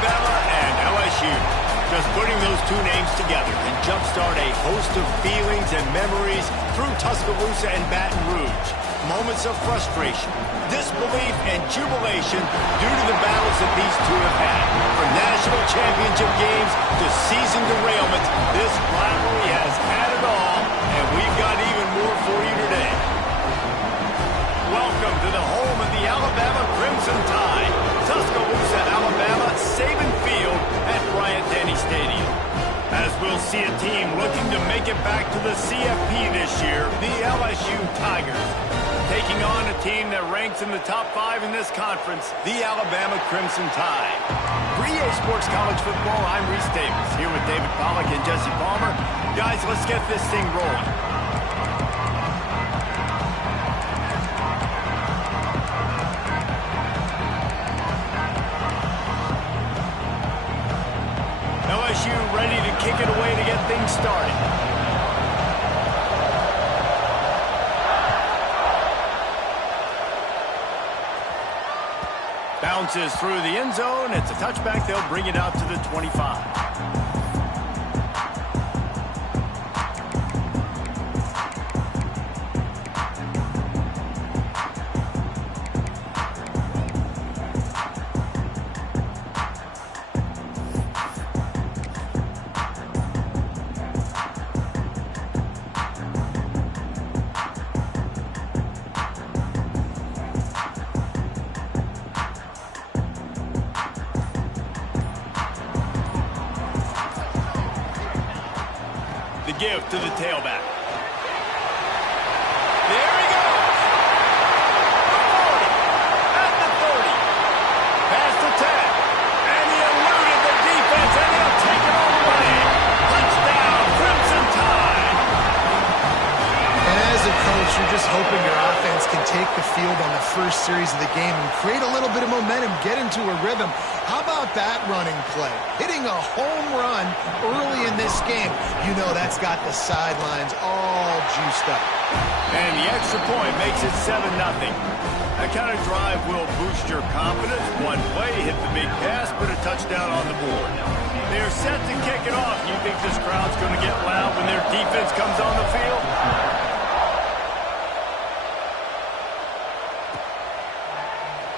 Alabama and LSU. Just putting those two names together can jumpstart a host of feelings and memories through Tuscaloosa and Baton Rouge. Moments of frustration, disbelief, and jubilation due to the battles that these two have had. From national championship games to season derailments, this rivalry has had it all, and we've got even more for you today. Welcome to the home of the Alabama Crimson Tide, Tuscaloosa, Alabama, Saban Field at Bryant-Denny Stadium. As we'll see a team looking to make it back to the CFP this year, the LSU Tigers, taking on a team that ranks in the top 5 in this conference, the Alabama Crimson Tide. For EA Sports College Football, I'm Reese Davis, here with David Pollack and Jesse Palmer. Guys, let's get this thing rolling. LSU ready to kick it away to get things started. Bounces through the end zone. It's a touchback. They'll bring it out to the 25. Give to the tailback. There he goes. The 40, at the 30, past the 10, and he eluded the defense, and he'll take it all the way. Touchdown, Crimson Tide. And as a coach, you're just hoping your offense can take the field on the first series of the game and create a little bit of momentum, get into a rhythm. How about that running play? Hitting a home run early in this game. You know that's got the sidelines all juiced up. And the extra point makes it 7-0. That kind of drive will boost your confidence. One play, hit the big pass, put a touchdown on the board. They're set to kick it off. You think this crowd's going to get loud when their defense comes on the field?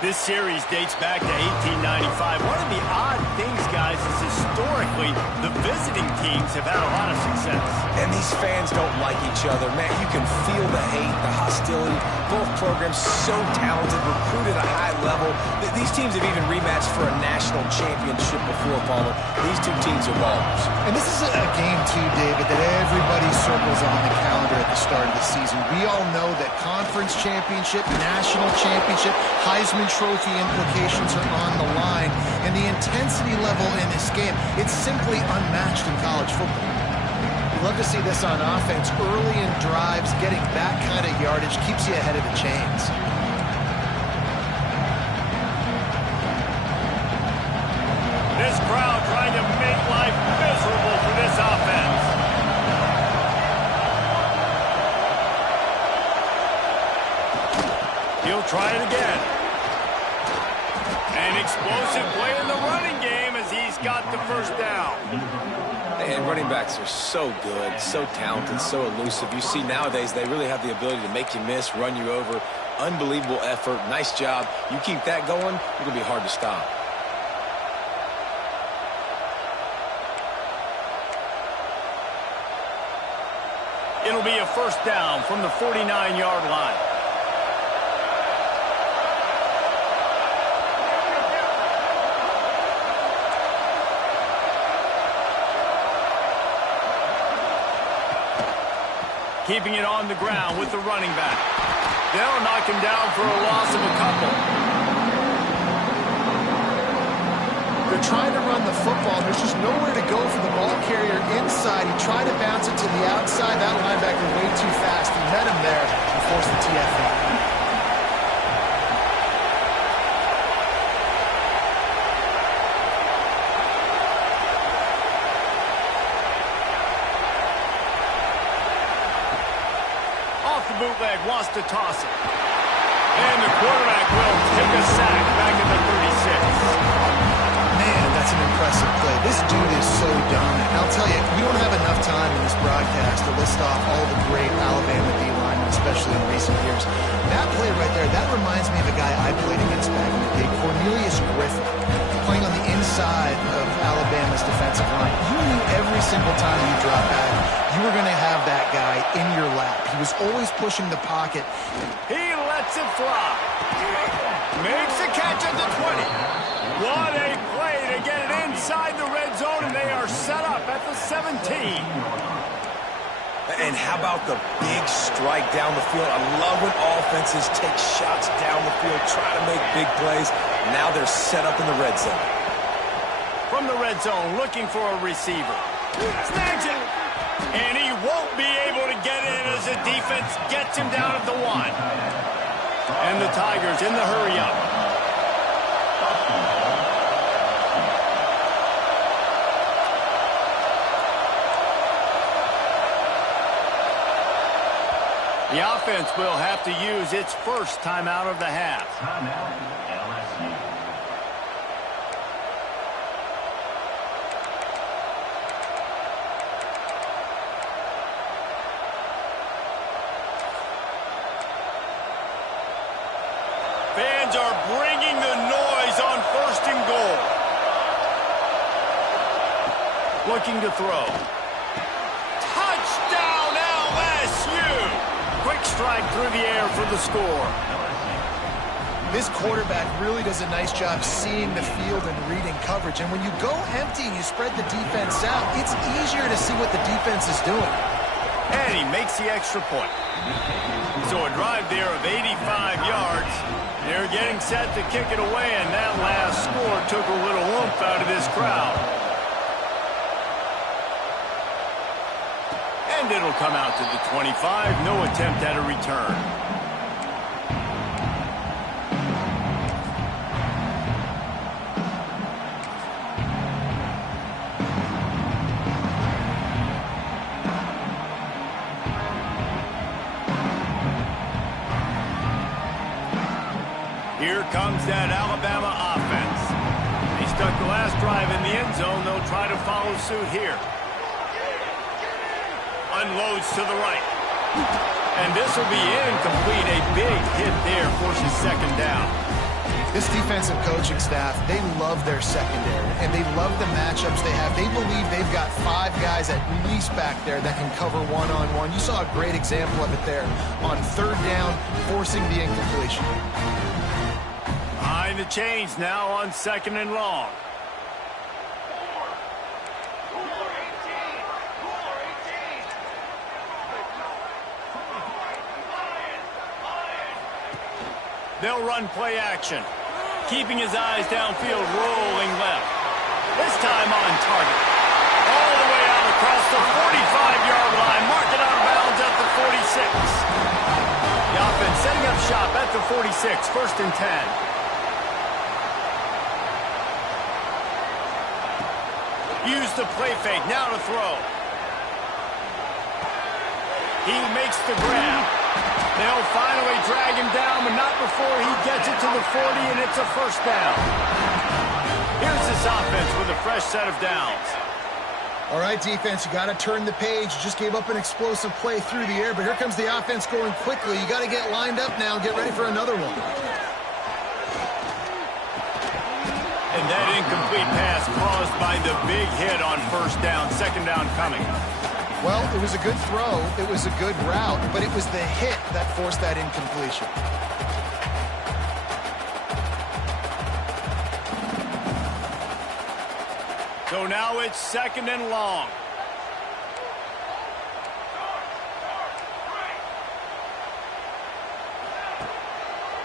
This series dates back to 1895. One of the odd things, guys, is historically the visiting teams have had a lot of success. And these fans don't like each other. Man, you can feel the hate, the hostility. Both programs so talented, recruited at a high level. These teams have even rematched for a national championship before, Palmer. These two teams are ballers. And this is a game, too, David, that everybody circles on the calendar at the start of the season. We all know that conference championship, national championship, Heisman Trophy implications are on the line, and the intensity level in this game, it's simply unmatched in college football. We love to see this on offense early in drives. Getting that kind of yardage keeps you ahead of the chains. This crowd trying to make life miserable for this offense. He'll try it again. An explosive play in the running game as he's got the first down. And running backs are so good, so talented, so elusive. You see nowadays they really have the ability to make you miss, run you over. Unbelievable effort. Nice job. You keep that going, it'll be hard to stop. It'll be a first down from the 49-yard line. Keeping it on the ground with the running back. They'll knock him down for a loss of a couple. They're trying to run the football. There's just nowhere to go for the ball carrier inside. He tried to bounce it to the outside. That linebacker way too fast. He met him there and forced the TFL. Bootleg wants to toss it. And the quarterback will take a sack back at the 36. Man, that's an podcast to list off all the great Alabama D linemen, especially in recent years. That play right there, that reminds me of a guy I played against back in the day, Cornelius Griffin, playing on the inside of Alabama's defensive line. You knew every single time you dropped back, you were going to have that guy in your lap. He was always pushing the pocket. He lets it fly. Makes the catch at the 20. What a play to get it inside the red zone, and they are set up at the 17. And how about the big strike down the field? I love when offenses take shots down the field, try to make big plays. Now they're set up in the red zone. From the red zone, looking for a receiver. Snags it. And he won't be able to get in as the defense gets him down at the 1. And the Tigers in the hurry-up. The offense will have to use its first timeout of the half. Timeout, LSU. Fans are bringing the noise on 1st and goal. Looking to throw. Touchdown, LSU! Quick strike through the air for the score. This quarterback really does a nice job seeing the field and reading coverage. And when you go empty and you spread the defense out, it's easier to see what the defense is doing. And he makes the extra point. So a drive there of 85 yards. They're getting set to kick it away, and that last score took a little oomph out of this crowd. And it'll come out to the 25. No attempt at a return. Here comes that Alabama offense. They stuck the last drive in the end zone. They'll try to follow suit here. Unloads to the right. And this will be incomplete. A big hit there forces 2nd down. This defensive coaching staff, they love their secondary, and they love the matchups they have. They believe they've got 5 guys at least back there that can cover one-on-one. You saw a great example of it there on 3rd down, forcing the incompletion. Behind the chains now on 2nd and long. They'll run play action. Keeping his eyes downfield, rolling left. This time on target. All the way out across the 45-yard line. Marked it out of bounds at the 46. The offense setting up shop at the 46. 1st and 10. Use the play fake. Now to throw. He makes the grab. They'll finally drag him down, but not before he gets it to the 40, and it's a 1st down. Here's this offense with a fresh set of downs. All right, defense, you got to turn the page. You just gave up an explosive play through the air, but here comes the offense going quickly. You got to get lined up now and get ready for another one. And that incomplete pass caused by the big hit on 1st down. 2nd down coming. Well, it was a good throw. It was a good route, but it was the hit that forced that incompletion. So now it's 2nd and long.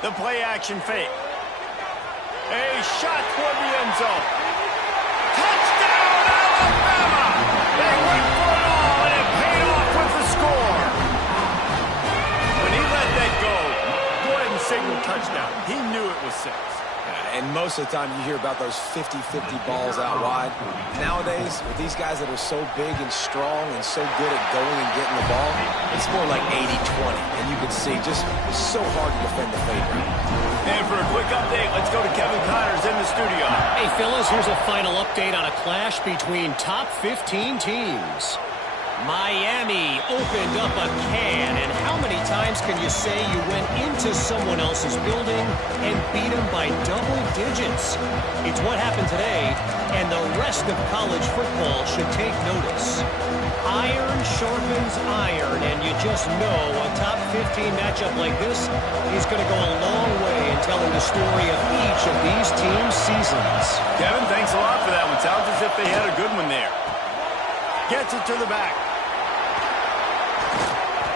The play action fake. A shot toward the end zone. Touchdown, Alabama! They went for it all, and it paid off with the score. When he let that go ahead and signal touchdown. He knew it was 6. And most of the time you hear about those 50-50 balls out wide. Nowadays, with these guys that are so big and strong and so good at going and getting the ball, it's more like 80-20. And you can see just so hard to defend the fade route. And for a quick update, let's go to Kevin Connors in the studio. Hey, fellas, here's a final update on a clash between top 15 teams. Miami opened up a can, and how many times can you say you went into someone else's building and beat them by double digits? It's what happened today, and the rest of college football should take notice. Iron sharpens iron, and you just know a top 15 matchup like this is going to go a long way in telling the story of each of these teams' seasons. Kevin, thanks a lot for that one. Sounds as if they had a good one there. Gets it to the back.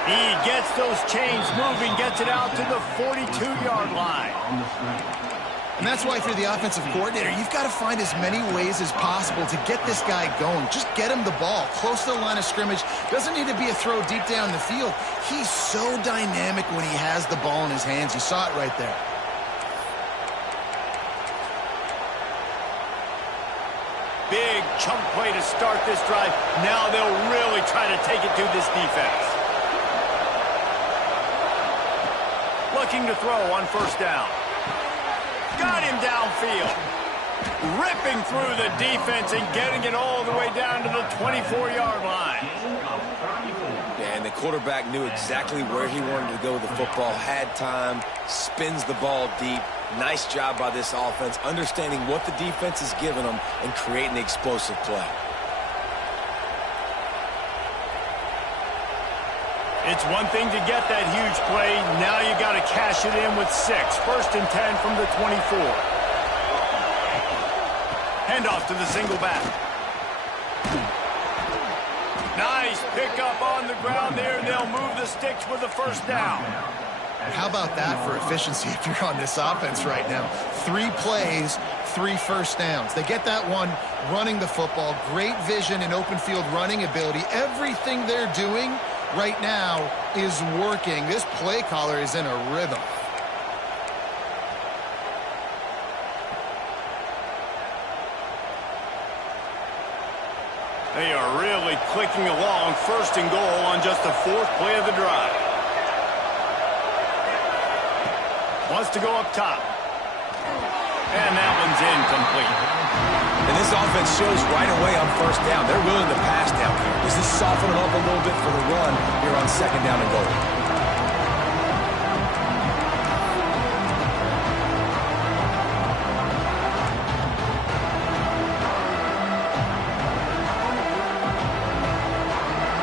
He gets those chains moving, gets it out to the 42-yard line. And that's why if you're the offensive coordinator, you've got to find as many ways as possible to get this guy going. Just get him the ball close to the line of scrimmage. Doesn't need to be a throw deep down the field. He's so dynamic when he has the ball in his hands. You saw it right there. Big chunk play to start this drive. Now they'll really try to take it to this defense. Looking to throw on first down. Got him downfield. Ripping through the defense and getting it all the way down to the 24-yard line. And the quarterback knew exactly where he wanted to go with the football, had time, spins the ball deep. Nice job by this offense, understanding what the defense is giving them and creating the explosive play. It's one thing to get that huge play. Now you got to cash it in with 6. First and 10 from the 24. Handoff to the single back. Nice pickup on the ground there. They'll move the sticks with the first down. How about that for efficiency if you're on this offense right now? 3 plays, 3 first downs. They get that one running the football. Great vision and open field running ability. Everything they're doing right now is working. This play caller is in a rhythm. They are really clicking along. First and goal on just the 4th play of the drive. Wants to go up top. And that one's incomplete. And this offense shows right away on first down. They're willing to pass down here. Does this soften them up a little bit for the run here on second down and goal?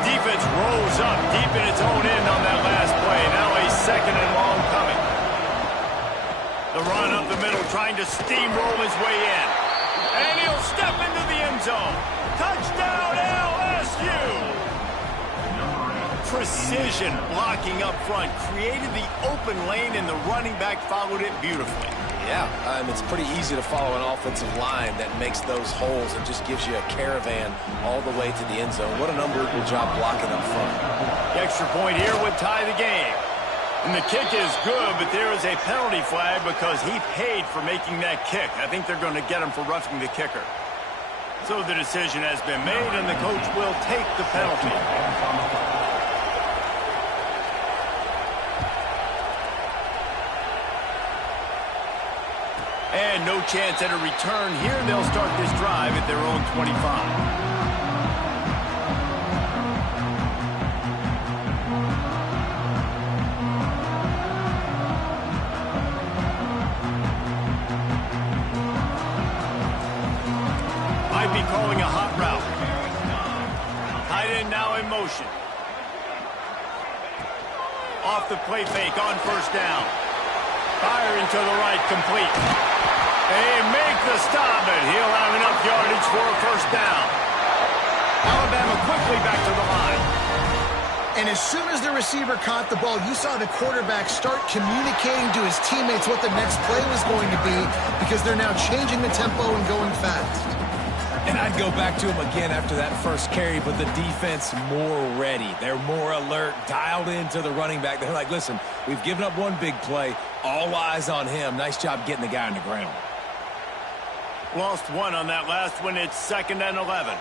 Defense rolls up deep in its own end on that last play. Now a second and long coming. The run up the middle, trying to steamroll his way in. And he'll step into the end zone. Touchdown, LSU! Precision blocking up front. Created the open lane, and the running back followed it beautifully. Yeah, it's pretty easy to follow an offensive line that makes those holes and just gives you a caravan all the way to the end zone. What an unbelievable job blocking up front. The extra point here would tie the game. And the kick is good, but there is a penalty flag because he paid for making that kick. I think they're going to get him for roughing the kicker. So the decision has been made, and the coach will take the penalty. And no chance at a return here. They'll start this drive at their own 25. Calling a hot route. Tight end now in motion. Off the play fake on first down. Firing to the right, complete. They make the stop, and he'll have enough yardage for a first down. Alabama quickly back to the line. And as soon as the receiver caught the ball, you saw the quarterback start communicating to his teammates what the next play was going to be because they're now changing the tempo and going fast. And I'd go back to him again after that first carry, but the defense more ready. They're more alert, dialed into the running back. They're like, listen, we've given up one big play. All eyes on him. Nice job getting the guy on the ground. Lost one on that last one. It's 2nd and 11.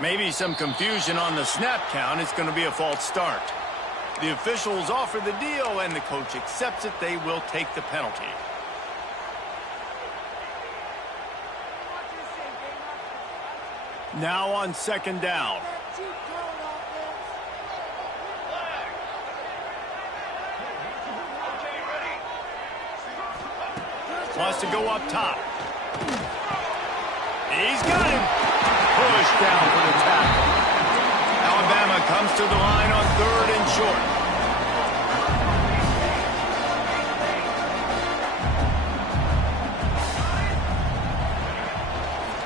Maybe some confusion on the snap count. It's going to be a false start. The officials offer the deal, and the coach accepts it. They will take the penalty. Now on second down. Wants to go up top. He's got him. Pushed down for the tackle. Alabama comes to the line on 3rd and short.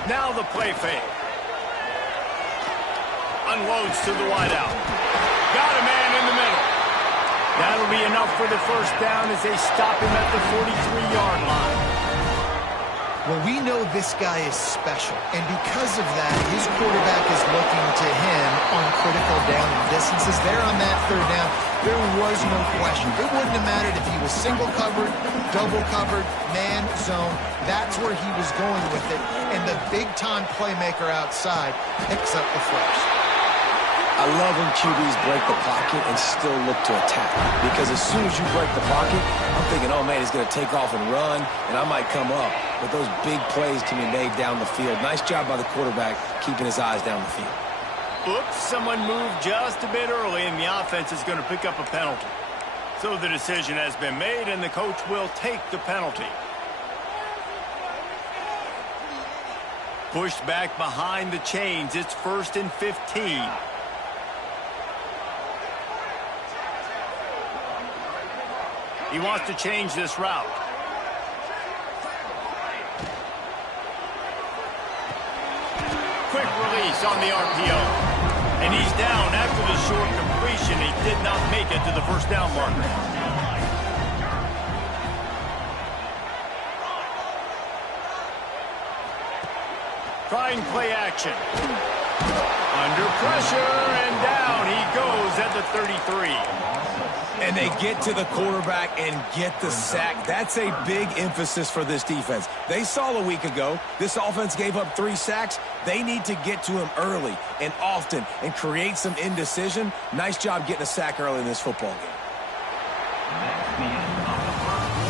Now the play fake. Unloads to the wideout. Got a man in the middle. That'll be enough for the first down as they stop him at the 43-yard line. Well, we know this guy is special, and because of that, his quarterback is looking to him on critical down and distances. There on that 3rd down, there was no question. It wouldn't have mattered if he was single covered, double covered, man, zone. That's where he was going with it, and the big-time playmaker outside picks up the first. I love when QBs break the pocket and still look to attack. Because as soon as you break the pocket, I'm thinking, oh, man, he's going to take off and run, and I might come up. But those big plays can be made down the field. Nice job by the quarterback keeping his eyes down the field. Oops, someone moved just a bit early, and the offense is going to pick up a penalty. So the decision has been made, and the coach will take the penalty. Pushed back behind the chains. It's 1st and 15. He wants to change this route. Quick release on the RPO. And he's down after the short completion. He did not make it to the first down marker. Trying play action. Under pressure, and down he goes at the 33. And they get to the quarterback and get the sack. That's a big emphasis for this defense. They saw a week ago, this offense gave up 3 sacks. They need to get to him early and often and create some indecision. Nice job getting a sack early in this football game.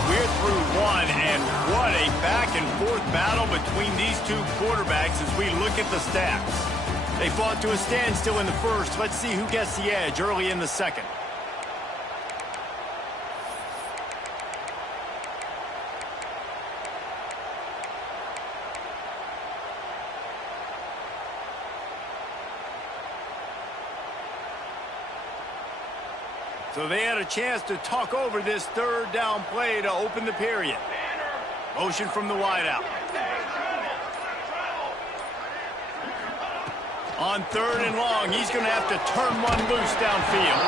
We're through one, and what a back-and-forth battle between these two quarterbacks as we look at the stats. They fought to a standstill in the first. Let's see who gets the edge early in the second. So they had a chance to talk over this 3rd down play to open the period. Motion from the wideout. On 3rd and long, he's going to have to turn one loose downfield.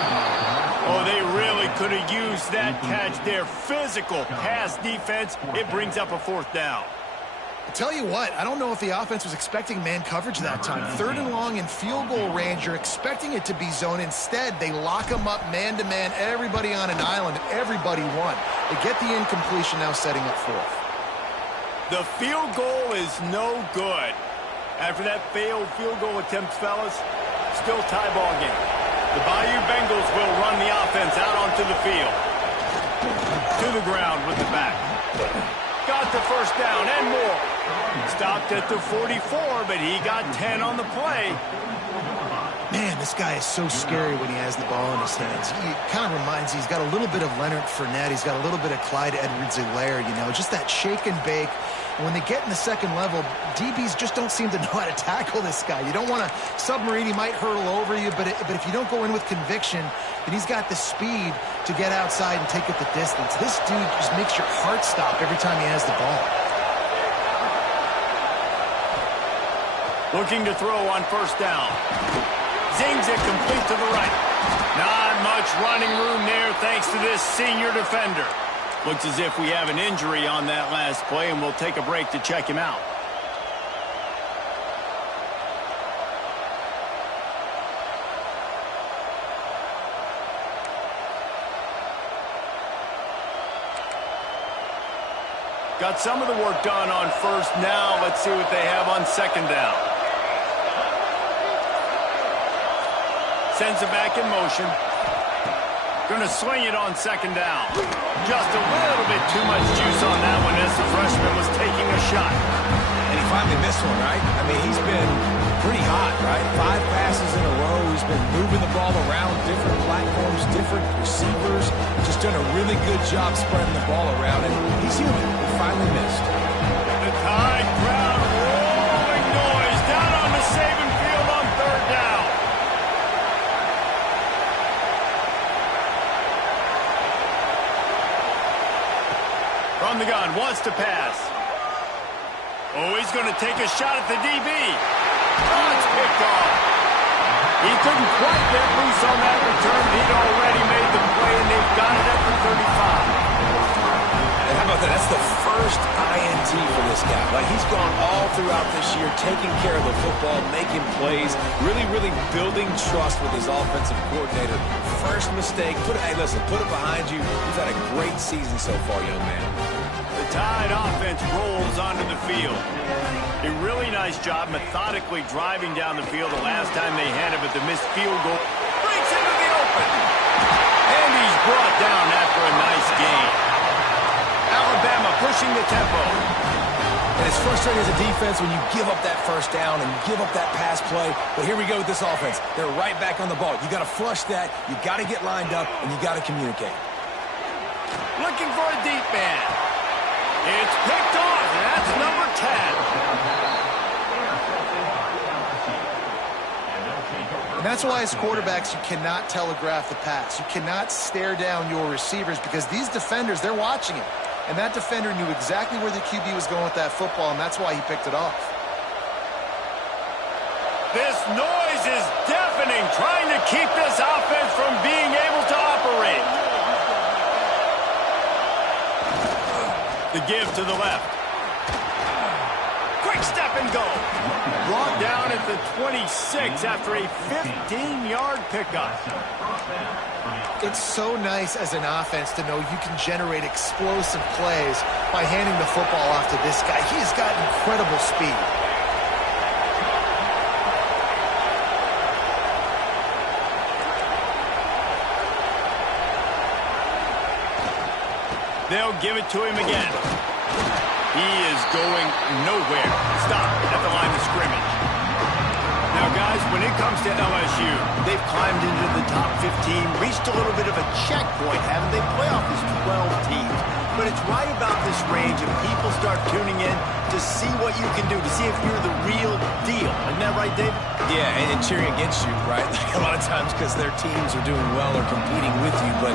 Oh, they really could have used that catch there. Physical pass defense. It brings up a 4th down. I'll tell you what, I don't know if the offense was expecting man coverage that time. 3rd and long in field goal range, you're expecting it to be zone. Instead, they lock them up man-to-man, everybody on an island, everybody won. They get the incompletion, now setting up 4th. The field goal is no good. After that failed field goal attempt, fellas, still tie ball game. The Bayou Bengals will run the offense out onto the field. To the ground with the back. Got the first down and more. Stopped at the 44, but he got 10 on the play. Man, this guy is so scary when he has the ball in his hands. He kind of reminds me, he's got a little bit of Leonard Fournette. He's got a little bit of Clyde Edwards-Helaire, you know, just that shake and bake. And when they get in the second level, DBs just don't seem to know how to tackle this guy. You don't want to submarine. He might hurtle over you, but if you don't go in with conviction, then he's got the speed to get outside and take it the distance. This dude just makes your heart stop every time he has the ball. Looking to throw on first down. Zings it complete to the right. Not much running room there thanks to this senior defender. Looks as if we have an injury on that last play, and we'll take a break to check him out. Got some of the work done on first. Now let's see what they have on second down. Sends it back in motion. Gonna swing it on second down. Just a little bit too much juice on that one as the freshman was taking a shot. And he finally missed one, right? I mean, he's been pretty hot, right? 5 passes in a row. He's been moving the ball around different platforms, different receivers. Just done a really good job spreading the ball around, and he's human. He finally missed. The Tide crowd rolling noise down on the Saban field on third down. From the gun, wants to pass. Oh, he's going to take a shot at the DB. Oh, it's picked off. He couldn't quite get loose on that return. He'd already made the play, and they've got it at the 35. And how about that? That's the first INT for this guy. Like, he's gone all throughout this year, taking care of the football, making plays, really, really building trust with his offensive coordinator. First mistake, hey, listen, put it behind you. You've had a great season so far, young man. The Tide offense rolls onto the field. A really nice job methodically driving down the field the last time they had it, but the missed field goal breaks into the open. And he's brought down after a nice gain. Alabama pushing the tempo. And it's frustrating as a defense when you give up that first down and give up that pass play. But here we go with this offense. They're right back on the ball. You got to flush that. You got to get lined up, and you got to communicate. Looking for a deep man. It's picked off, and that's number 10. And that's why as quarterbacks, you cannot telegraph the pass. You cannot stare down your receivers because these defenders, they're watching it. And that defender knew exactly where the QB was going with that football, and that's why he picked it off. This noise is deafening, trying to keep this offense from being able to operate. The give to the left. Quick step and go. Brought down at the 26 after a 15-yard pickup. It's so nice as an offense to know you can generate explosive plays by handing the football off to this guy. He has got incredible speed. They'll give it to him again. He is going nowhere. Stop at the line of scrimmage. Now, guys, when it comes to LSU, they've climbed into the top 15, reached a little bit of a checkpoint, haven't they? Playoff is 12 teams. But it's right about this range, and people start tuning in to see what you can do, to see if you're the real deal. Isn't that right, David? Yeah, and cheering against you, right? Like a lot of times because their teams are doing well or competing with you. But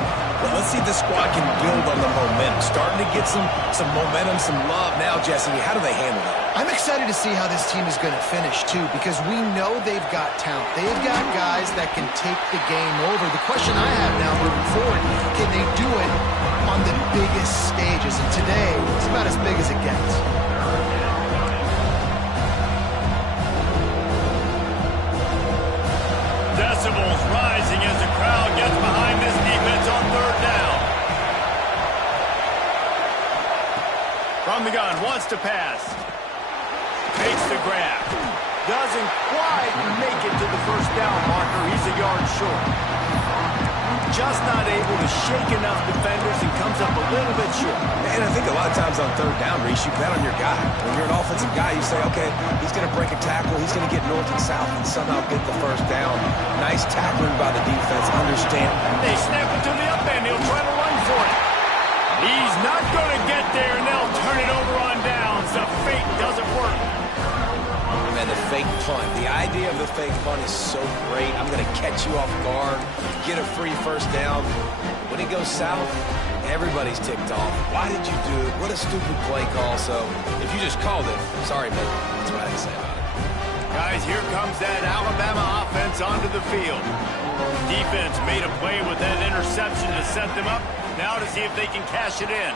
let's see if the squad can build on the momentum. Starting to get some momentum, some love now, Jesse. How do they handle it? I'm excited to see how this team is going to finish, too, because we know they've got talent. They've got guys that can take the game over. The question I have now moving forward, can they do it on the biggest stages? And today, it's about as big as it gets. Decibels rising as the crowd gets behind this defense on third down. From the gun, wants to pass. Makes the grab. Doesn't quite make it to the first down marker. He's a yard short. Just not able to shake enough defenders and comes up a little bit short. And I think a lot of times on third down, Reese, you bet on your guy. When you're an offensive guy, you say, okay, he's going to break a tackle. He's going to get north and south and somehow get the first down. Nice tackling by the defense. Understand. They snap it to the up end. He'll try to run for it. He's not going to get there, and they'll turn it over on downs. The fake doesn't work. And the fake punt. The idea of the fake punt is so great. I'm going to catch you off guard, get a free first down. When it goes south, everybody's ticked off. Why did you do it? What a stupid play call. So if you just called it, sorry, but that's what I can say about it. Guys, here comes that Alabama offense onto the field. Defense made a play with that interception to set them up. Now to see if they can cash it in.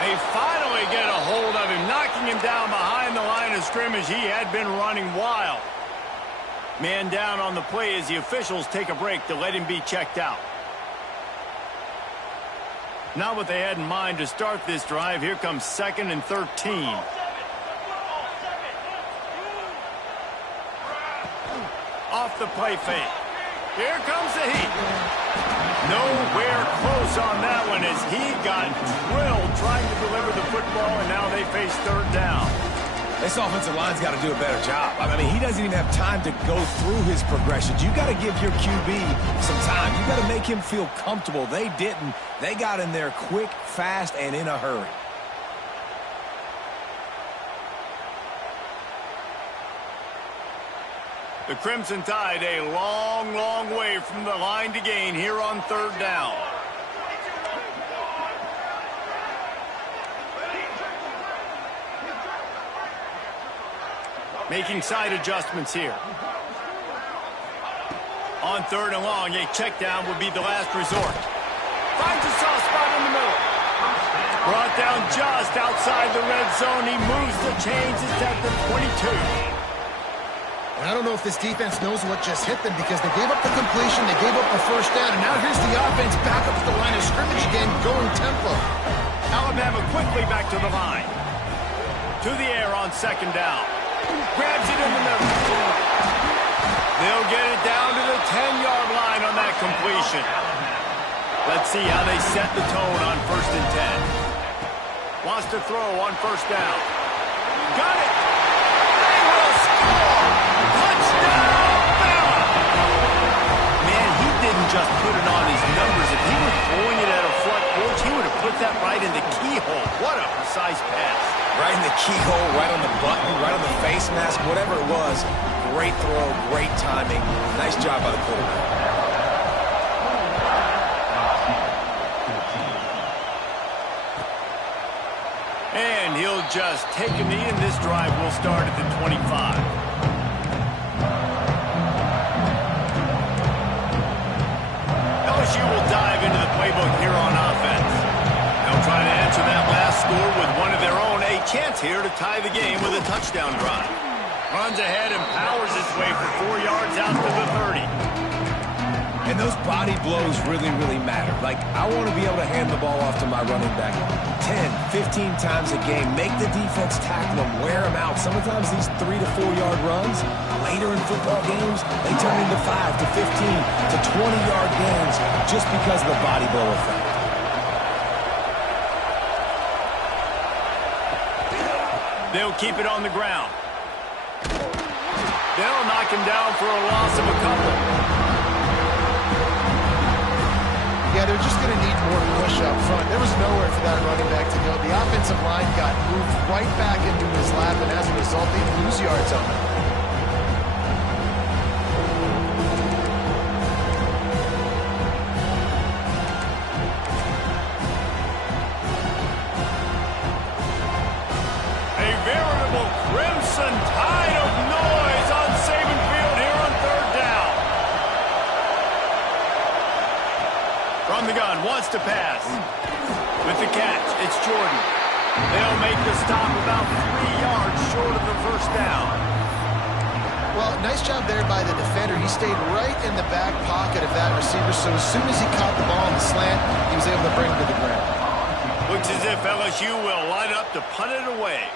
They finally get a hold of him, knocking him down behind the line of scrimmage. He had been running wild. Man down on the play as the officials take a break to let him be checked out. Not what they had in mind to start this drive. Here comes 2nd and 13. Off the play fake. Here comes the heat. Nowhere close on that one as he got drilled trying to deliver the football, and now they face third down. This offensive line's got to do a better job. I mean, he doesn't even have time to go through his progressions. You got to give your QB some time. You got to make him feel comfortable. They didn't. They got in there quick, fast, and in a hurry. The Crimson Tide a long, long way from the line to gain here on third down. Making side adjustments here. On third and long, a check down would be the last resort. Finds a soft spot in the middle. Brought down just outside the red zone. He moves the chains. It's at the 22. And I don't know if this defense knows what just hit them because they gave up the completion, they gave up the first down, and now here's the offense back up to the line of scrimmage again, going tempo. Alabama quickly back to the line. To the air on second down. Grabs it in the middle. They'll get it down to the 10-yard line on that completion. Let's see how they set the tone on 1st and 10. Wants to throw on first down. Got it. They will score. Touchdown, Bama. Man, he didn't just put it on his numbers. If he were throwing it at a front porch, he would have put that right in the keyhole. What a precise pass. Right in the keyhole, right on the button, right on the face mask, whatever it was. Great throw, great timing. Nice job by the quarterback. And he'll just take a knee, and this drive will start at the 25. LSU will dive into the playbook here on offense. They'll try to answer that last score with one of their own. A chance here to tie the game with a touchdown drive. Runs ahead and powers his way for 4 yards out to the 30. And those body blows really, really matter. Like, I want to be able to hand the ball off to my running back 10, 15 times a game. Make the defense tackle them, wear them out. Sometimes these 3 to 4 yard runs, later in football games, they turn into 5 to 15 to 20 yard gains just because of the body blow effect. They'll keep it on the ground. They'll knock him down for a loss of a couple. Yeah, they're just going to need more push up front. There was nowhere for that running back to go. The offensive line got moved right back into his lap, and as a result, they lose yards on him. Crimson Tide of noise on Saban Field here on third down. From the gun, wants to pass. With the catch, it's Jordan. They'll make the stop about 3 yards short of the first down. Well, nice job there by the defender. He stayed right in the back pocket of that receiver, so as soon as he caught the ball on the slant, he was able to bring it to the ground. Looks as if LSU will line up to punt it away.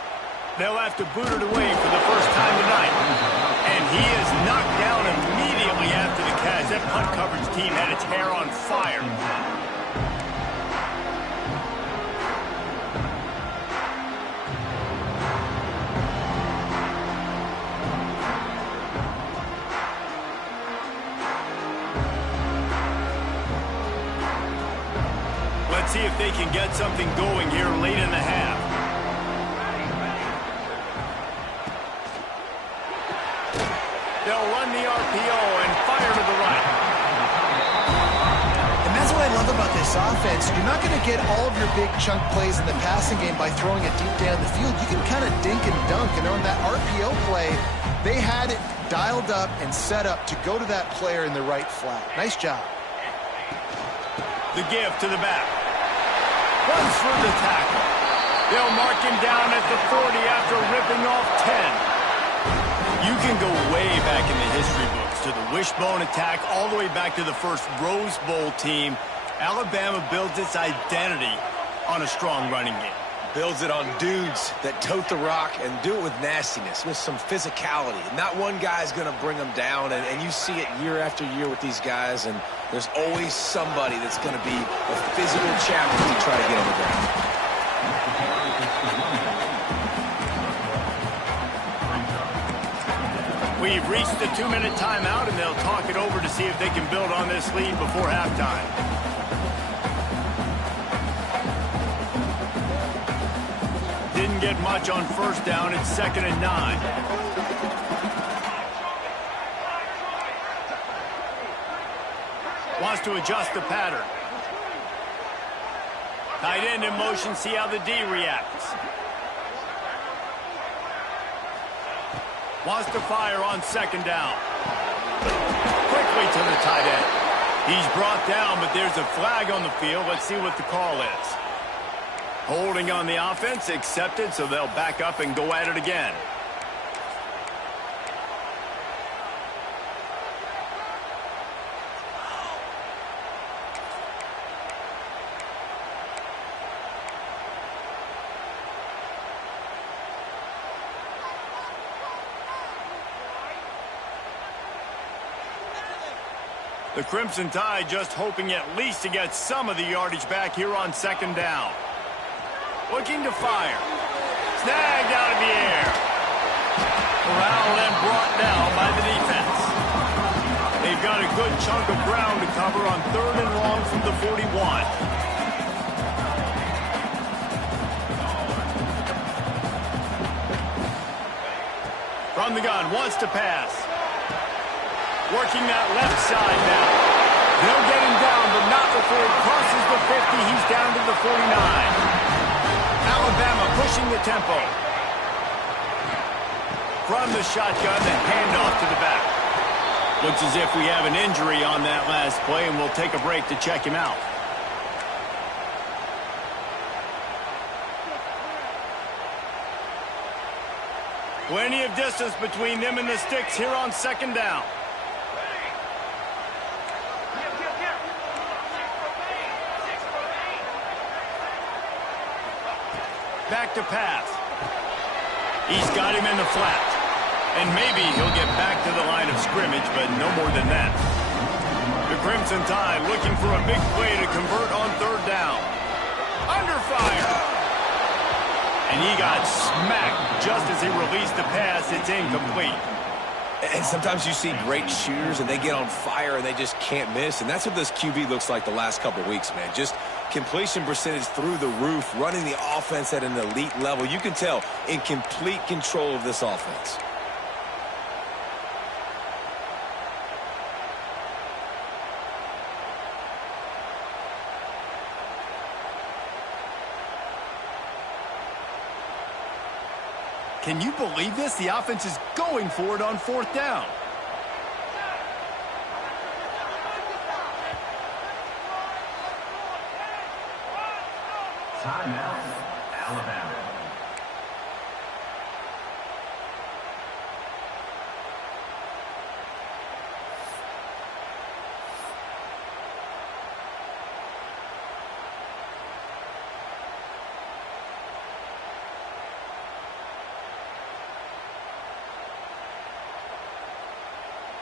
They'll have to boot it away for the first time tonight. And he is knocked down immediately after the catch. That punt coverage team had its hair on fire. Let's see if they can get something going here late in the half. They'll run the RPO and fire to the right. And that's what I love about this offense. You're not going to get all of your big chunk plays in the passing game by throwing it deep down the field. You can kind of dink and dunk. And on that RPO play, they had it dialed up and set up to go to that player in the right flat. Nice job. The give to the back. Runs through the tackle. They'll mark him down at the 40 after ripping off 10. You can go way back in the history books to the wishbone attack all the way back to the first Rose Bowl team. Alabama built its identity on a strong running game. Builds it on dudes that tote the rock and do it with nastiness, with some physicality. Not one guy's going to bring them down, and you see it year after year with these guys, and there's always somebody that's going to be a physical challenge to try to get on the ground. We've reached the 2-minute timeout, and they'll talk it over to see if they can build on this lead before halftime. Didn't get much on first down. It's 2nd and 9. Wants to adjust the pattern. Tight end in motion. See how the D reacts. Wants to fire on 2nd down. Quickly to the tight end. He's brought down, but there's a flag on the field. Let's see what the call is. Holding on the offense, accepted, so they'll back up and go at it again. The Crimson Tide just hoping at least to get some of the yardage back here on 2nd down. Looking to fire. Snagged out of the air. Corralled and brought down by the defense. They've got a good chunk of ground to cover on 3rd and long from the 41. From the gun, wants to pass. Working that left side now. They'll get him down, but not before he crosses the 50. He's down to the 49. Alabama pushing the tempo. From the shotgun, the handoff to the back. Looks as if we have an injury on that last play, and we'll take a break to check him out. Plenty of distance between them and the sticks here on 2nd down. Back to pass. He's got him in the flat. And maybe he'll get back to the line of scrimmage, but no more than that. The Crimson Tide looking for a big play to convert on 3rd down. Under fire. And he got smacked just as he released the pass. It's incomplete. And sometimes you see great shooters, and they get on fire, and they just can't miss. And that's what this QB looks like the last couple of weeks, man. Just completion percentage through the roof, running the offense at an elite level. You can tell in complete control of this offense. Can you believe this? The offense is going for it on 4th down. Timeout, Alabama.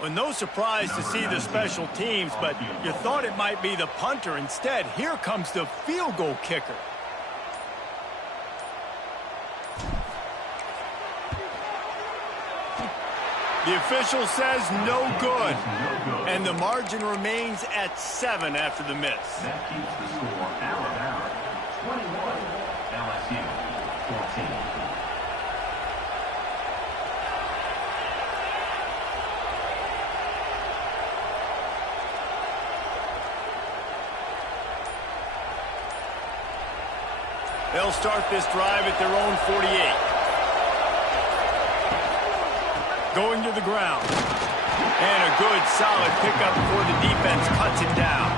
Well, no surprise to see the special teams, but you thought it might be the punter. Instead, here comes the field goal kicker. The official says no good, and the margin remains at 7 after the miss. That keeps the score Alabama 21, LSU 14. They'll start this drive at their own 48. Going to the ground. And a good, solid pickup before the defense cuts him down.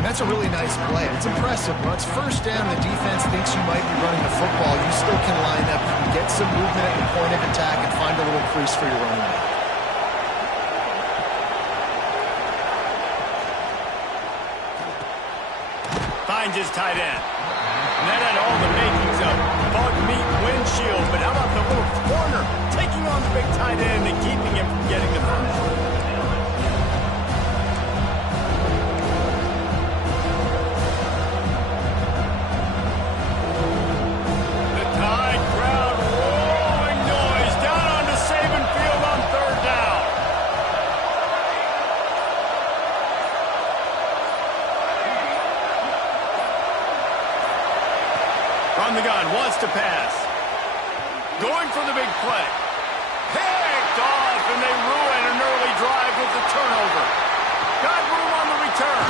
That's a really nice play. It's impressive. When it's 1st down, the defense thinks you might be running the football. You still can line up, get some movement at your point of attack, and find a little crease for your running back. Finds his tight end. And that had all the makings of bug meat windshield. But how about the little corner taking on the big tight end and keeping him from getting the first? From the gun, wants to pass. Going for the big play. Picked off, and they ruin an early drive with the turnover. Got room on the return.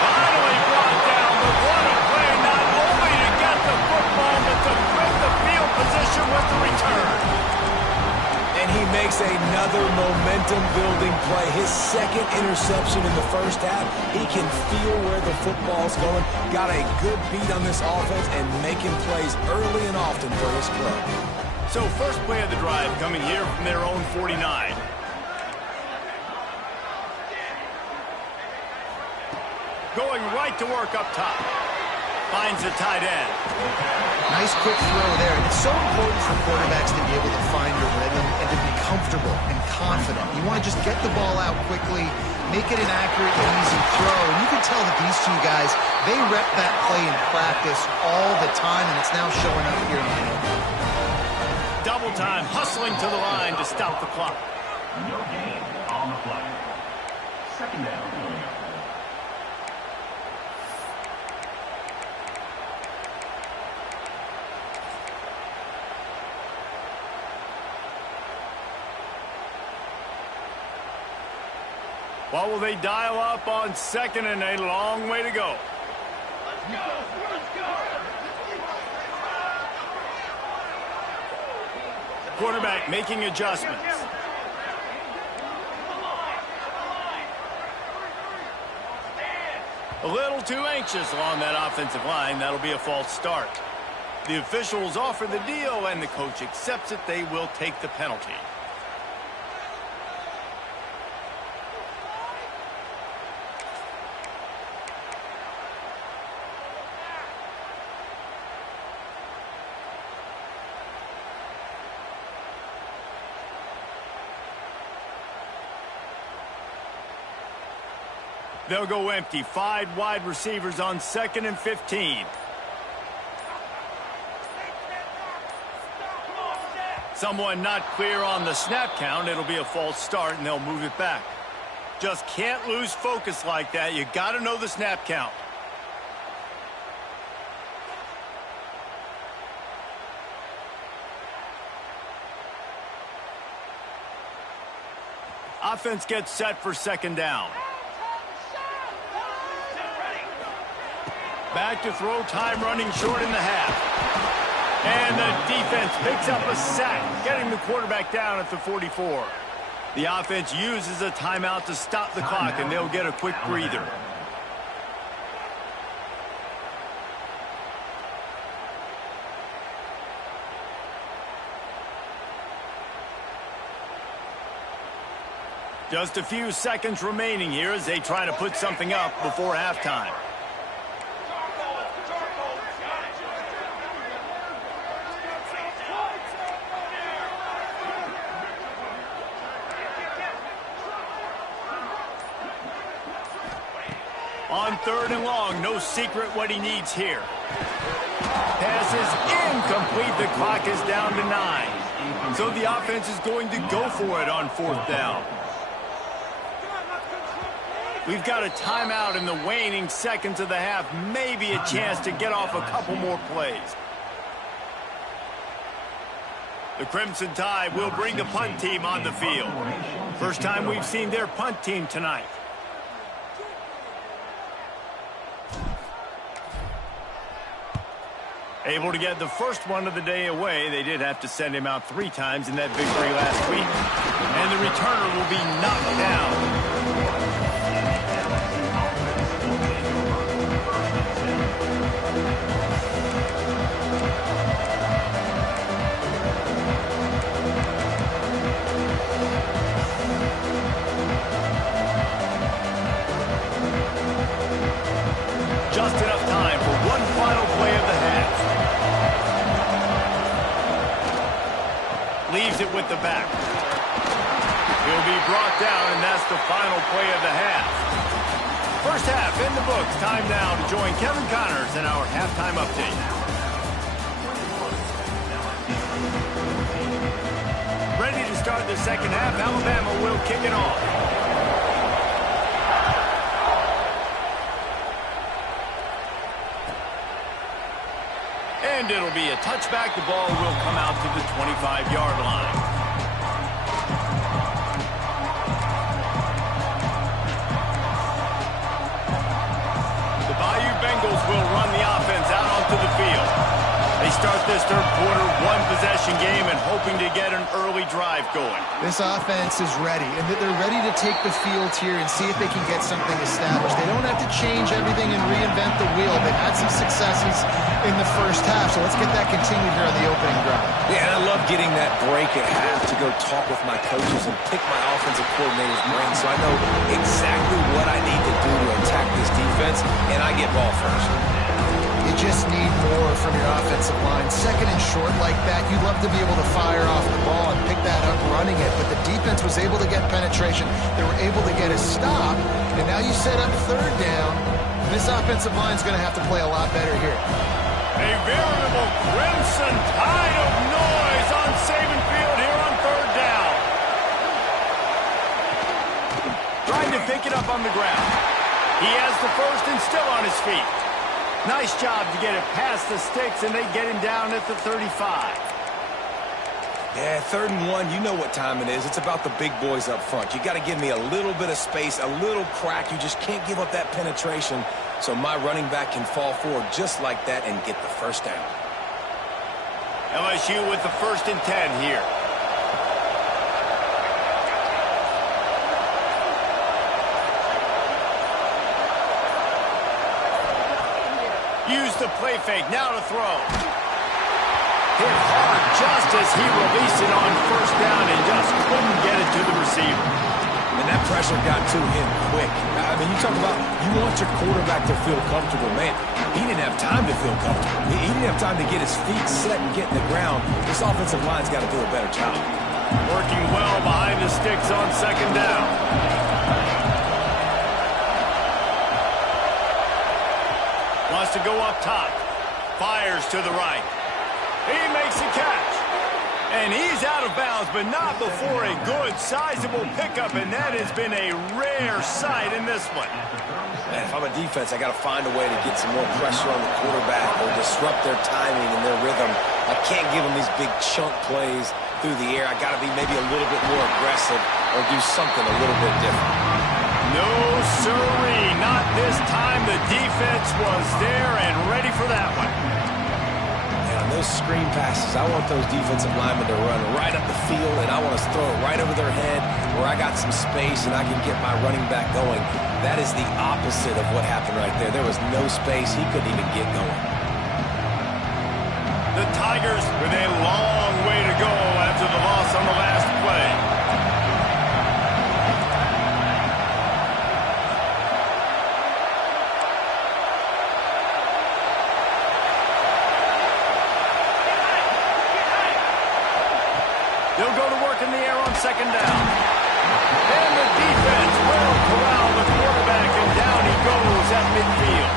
Finally brought down, but what a play, not only to get the football, but to flip the field position with the return. And he makes another momentum-building play. His second interception in the first half. He can feel where the football's going. Got a good beat on this offense and making plays early and often for his club. So first play of the drive coming here from their own 49. Going right to work up top. Finds the tight end. Nice quick throw there. And it's so important for quarterbacks to be able to find your rhythm and to be comfortable and confident. You want to just get the ball out quickly, make it an accurate and easy throw. And you can tell that these two guys, they rep that play in practice all the time, and it's now showing up here in the game. Double time, hustling to the line to stop the clock. No gain on the play. Second down. What will they dial up on second and a long way to go? Quarterback making adjustments. A little too anxious along that offensive line. That'll be a false start. The officials offer the deal, and the coach accepts it. They will take the penalty. They'll go empty. 5 wide receivers on second and 15. Someone not clear on the snap count. It'll be a false start, and they'll move it back. Just can't lose focus like that. You got to know the snap count. Offense gets set for second down. Back to throw, time running short in the half. And the defense picks up a sack, getting the quarterback down at the 44. The offense uses a timeout to stop the clock, and they'll get a quick breather. Just a few seconds remaining here as they try to put something up before halftime. On third and long, no secret what he needs here. Pass is incomplete. The clock is down to 9. So the offense is going to go for it on fourth down. We've got a timeout in the waning seconds of the half. Maybe a chance to get off a couple more plays. The Crimson Tide will bring the punt team on the field. First time we've seen their punt team tonight. Able to get the first one of the day away. They did have to send him out 3 times in that victory last week. And the returner will be knocked down. Just enough time for one final play of the it with the back. He'll be brought down, and that's the final play of the half. First half in the books. Time now to join Kevin Connors in our halftime update. Ready to start the second half. Alabama will kick it off. And it'll be a touchback. The ball will come out to the 25-yard line. The Bayou Bengals will run the offense out onto the field. They start this third quarter one-possession game and hoping to get an early drive going. This offense is ready, and they're ready to take the field here and see if they can get something established. They don't have to change everything and reinvent the wheel. They've had some successes in the first half, so let's get that continued here on the opening drive. Yeah, and I love getting that break at half to go talk with my coaches and pick my offensive coordinator's brain so I know exactly what I need to do to attack this defense, and I get ball first. You just need more from your offensive line. Second and short like that, you'd love to be able to fire off the ball and pick that up running it, but the defense was able to get penetration. They were able to get a stop, and now you set up third down. And this offensive line is going to have to play a lot better here. A veritable crimson tide of noise on Saban Field here on third down. Trying to pick it up on the ground. He has the first and still on his feet. Nice job to get it past the sticks, and they get him down at the 35. Yeah, 3rd and 1, you know what time it is. It's about the big boys up front. You got to give me a little bit of space, a little crack. You just can't give up that penetration, so my running back can fall forward just like that and get the first down. LSU with the 1st and 10 here. Use the play fake, now to throw. Hit hard just as he released it on 1st down and just couldn't get it to the receiver. And that pressure got to him quick. I mean, you talk about you want your quarterback to feel comfortable. Man, he didn't have time to feel comfortable. He didn't have time to get his feet set and get in the ground. This offensive line's got to do a better job. Working well behind the sticks on 2nd down. Wants to go up top. Fires to the right. He makes a catch. And he's out of bounds, but not before a good, sizable pickup, and that has been a rare sight in this one. Man, if I'm a defense, I got to find a way to get some more pressure on the quarterback or disrupt their timing and their rhythm. I can't give them these big chunk plays through the air. I got to be maybe a little bit more aggressive or do something a little bit different. No, sirree, not this time. The defense was there and ready for that one. And on those screen passes, I want those defensive linemen to run right up the field, and I want to throw it right over their head where I got some space and I can get my running back going. That is the opposite of what happened right there. There was no space. He couldn't even get going. The Tigers with a long way to go after the loss on the last play. They'll go to work in the air on 2nd down. And the defense will corral the quarterback, and down he goes at midfield.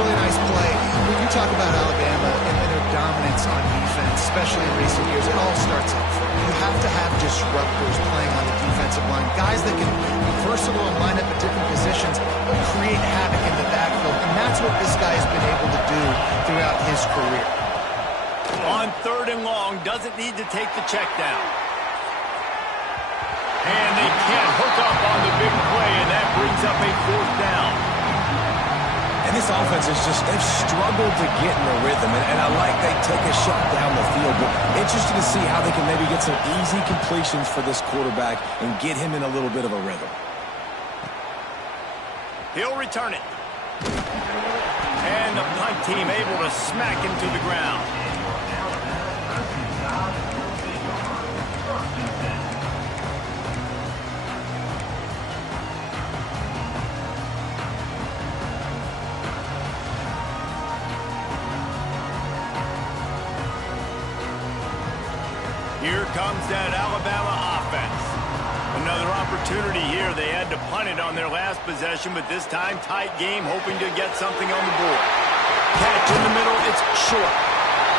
Really nice play. When you talk about Alabama and their dominance on defense, especially in recent years, it all starts up front. You have to have disruptors playing on the defensive line, guys that can be versatile and line up at different positions, but create havoc in the backfield. And that's what this guy has been able to do throughout his career. On 3rd and long, doesn't need to take the check down. And they can't hook up on the big play, and that brings up a 4th down. And this offense is just, they've struggled to get in the rhythm, and I like they take a shot down the field, but interested to see how they can maybe get some easy completions for this quarterback and get him in a little bit of a rhythm. He'll return it. And the punt team able to smack him to the ground. Here comes that Alabama offense. Another opportunity here. They had to punt it on their last possession, but this time tight game, hoping to get something on the board. Catch in the middle, it's short.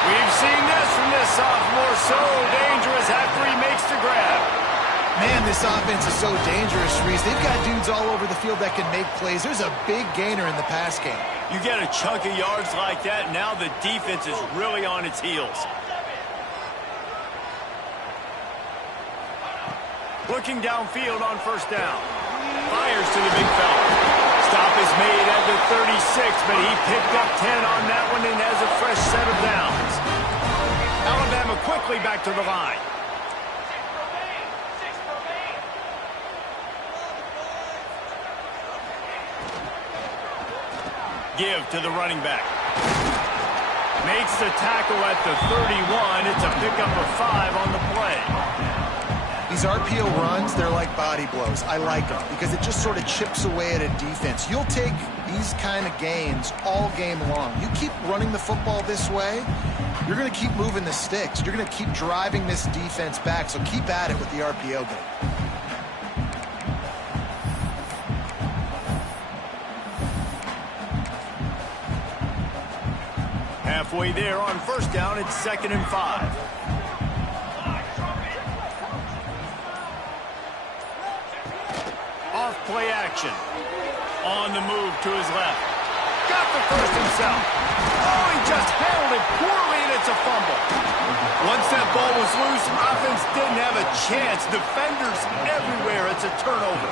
We've seen this from this sophomore, so dangerous after he makes the grab. Man, this offense is so dangerous, Reese. They've got dudes all over the field that can make plays. There's a big gainer in the pass game. You get a chunk of yards like that, now the defense is really on its heels. Looking downfield on first down. Fires to the big fella. Stop is made at the 36, but he picked up 10 on that one and has a fresh set of downs. Alabama quickly back to the line. Give to the running back. Makes the tackle at the 31. It's a pickup of 5 on the play. These RPO runs, they're like body blows. I like them because it just sort of chips away at a defense. You'll take these kind of gains all game long. You keep running the football this way, you're going to keep moving the sticks. You're going to keep driving this defense back, so keep at it with the RPO game. Halfway there on first down, it's 2nd and 5. Off play action. On the move to his left. Got the first himself. Oh, he just handled it poorly, and it's a fumble. Once that ball was loose, offense didn't have a chance. Defenders everywhere. It's a turnover.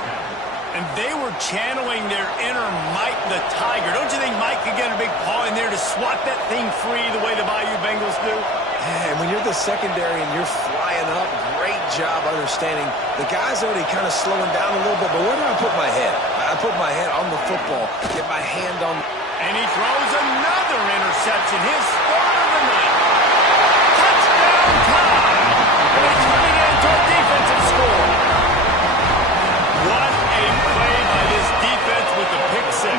And they were channeling their inner Mike the Tiger. Don't you think Mike could get a big paw in there to swat that thing free the way the Bayou Bengals do? And when you're the secondary and you're flying up, great job understanding. The guy's already kind of slowing down a little bit, but where do I put my head? I put my head on the football, get my hand on. And he throws another interception, his 3rd of the night. Touchdown time! And they turn it into a defensive score. What a play by this defense with the pick 6.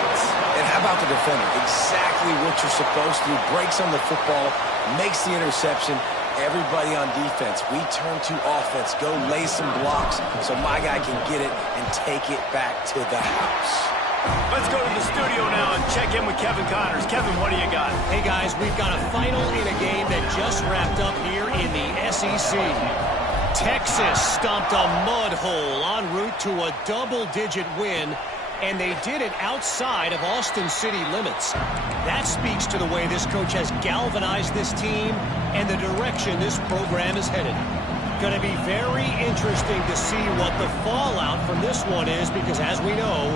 And how about the defender? Exactly what you're supposed to do. Breaks on the football, makes the interception. Everybody on defense, we turn to offense. Go lay some blocks so my guy can get it and take it back to the house. Let's go to the studio now and check in with Kevin Connors. Kevin, what do you got? Hey, guys, we've got a final in a game that just wrapped up here in the SEC. Texas stomped a mud hole en route to a double-digit win, and they did it outside of Austin city limits. That speaks to the way this coach has galvanized this team and the direction this program is headed. Going to be very interesting to see what the fallout from this one is, because as we know,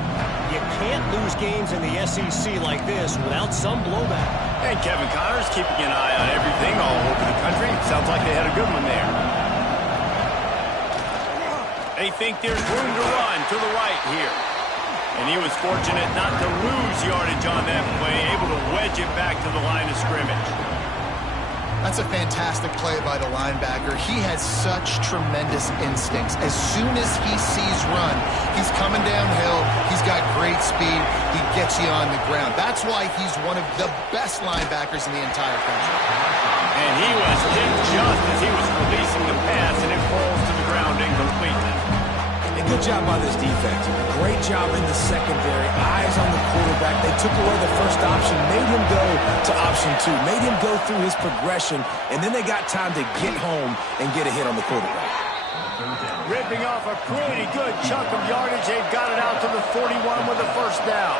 you can't lose games in the SEC like this without some blowback. And Kevin Connors keeping an eye on everything all over the country. Sounds like they had a good one there. They think there's room to run to the right here. And he was fortunate not to lose yardage on that play, able to wedge it back to the line of scrimmage. That's a fantastic play by the linebacker. He has such tremendous instincts. As soon as he sees run, he's coming downhill. He's got great speed. He gets you on the ground. That's why he's one of the best linebackers in the entire country. And he was hit just as he was releasing the pass, and it falls to the ground incompletely. And good job by this defense. Great job in the secondary. Eyes on the quarterback. They took away the first option, made him go to option 2, made him go through his progression, and then they got time to get home and get a hit on the quarterback. Ripping off a pretty good chunk of yardage. They've got it out to the 41 with a first down.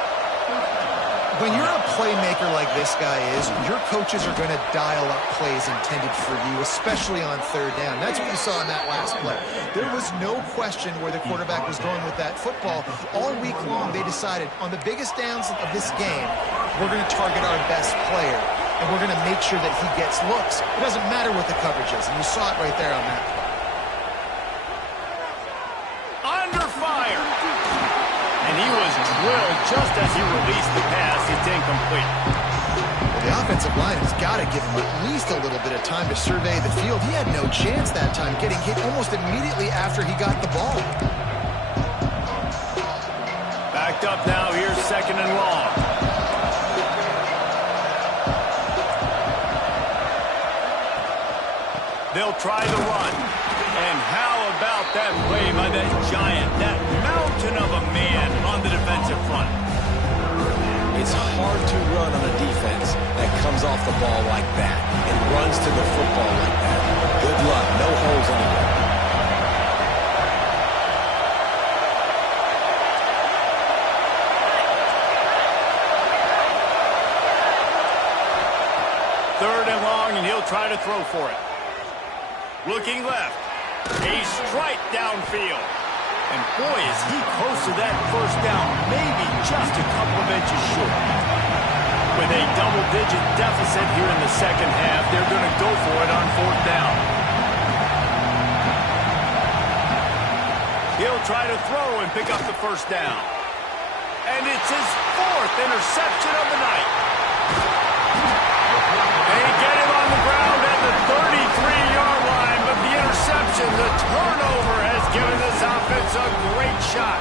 When you're a playmaker like this guy is, your coaches are going to dial up plays intended for you, especially on third down. That's what you saw in that last play. There was no question where the quarterback was going with that football. All week long, they decided on the biggest downs of this game, we're going to target our best player, and we're going to make sure that he gets looks. It doesn't matter what the coverage is, and you saw it right there on that play. Under fire. And he was drilled just as he released the pass. It's incomplete. Well, the offensive line has got to give him at least a little bit of time to survey the field. He had no chance that time, getting hit almost immediately after he got the ball. Backed up now. Here's 2nd and long. They'll try the run. about that play by that giant, that mountain of a man on the defensive front? It's hard to run on a defense that comes off the ball like that and runs to the football like that. Good luck. No holes anywhere. Third and long, and he'll try to throw for it. Looking left. A strike downfield. And boy, is he close to that first down, maybe just a couple of inches short. With a double-digit deficit here in the second half, they're going to go for it on fourth down. He'll try to throw and pick up the first down. And it's his fourth interception of the night. They get him on the ground at the 33-yard line, but the interception, the turnover, has given this offense a great shot.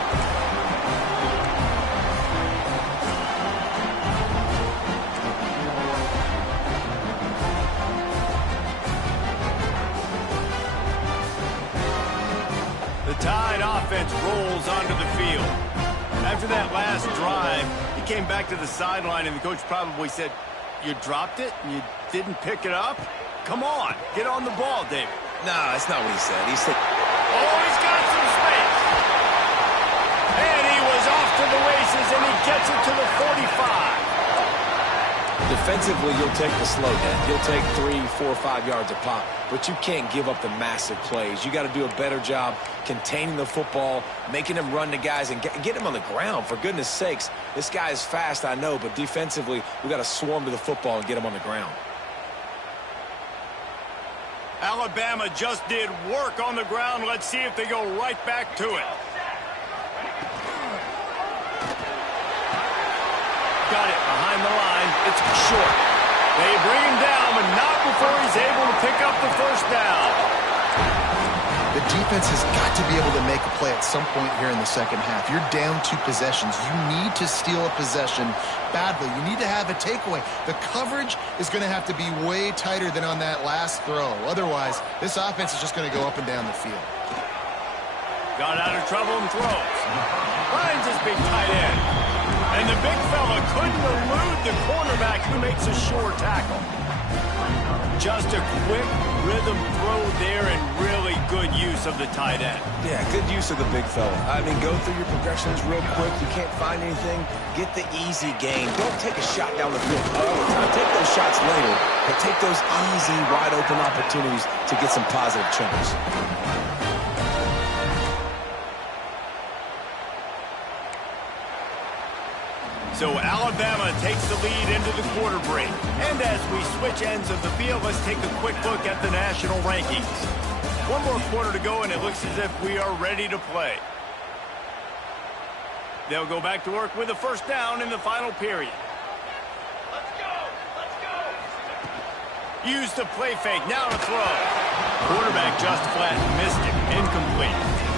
The Tide offense rolls onto the field. After that last drive, he came back to the sideline, and the coach probably said, "You dropped it and you didn't pick it up? Come on, get on the ball, David." No, that's not what he said. He said, "Oh, he's got some space." And he was off to the races, and he gets it to the 45. defensively, you'll take the slow down. You'll take 3, 4, 5 yards a pop, but you can't give up the massive plays. You got to do a better job containing the football, making them run to guys, and get them on the ground. For goodness sakes, this guy is fast, I know, but defensively, we got to swarm to the football and get him on the ground. Alabama just did work on the ground. Let's see if they go right back to it. Got it behind the line. It's short. They bring him down, but not before he's able to pick up the first down. The defense has got to be able to make a play at some point here in the second half. You're down 2 possessions. You need to steal a possession badly. You need to have a takeaway. The coverage is going to have to be way tighter than on that last throw. Otherwise, this offense is just going to go up and down the field. Got out of trouble and throws. Finds his big tight end. And the big fella couldn't elude the cornerback who makes a sure tackle. Just a quick rhythm throw there and really good use of the tight end. Yeah, good use of the big fella. I mean, go through your progressions real quick. You can't find anything. Get the easy gain. Don't take a shot down the field all the time. Take those shots later, but take those easy, wide-open opportunities to get some positive chunks. So Alabama takes the lead into the quarter break. And as we switch ends of the field, let's take a quick look at the national rankings. One more quarter to go, and it looks as if we are ready to play. They'll go back to work with a first down in the final period. Let's go! Let's go! Used the play fake, now to throw. Quarterback just flat missed it, incomplete.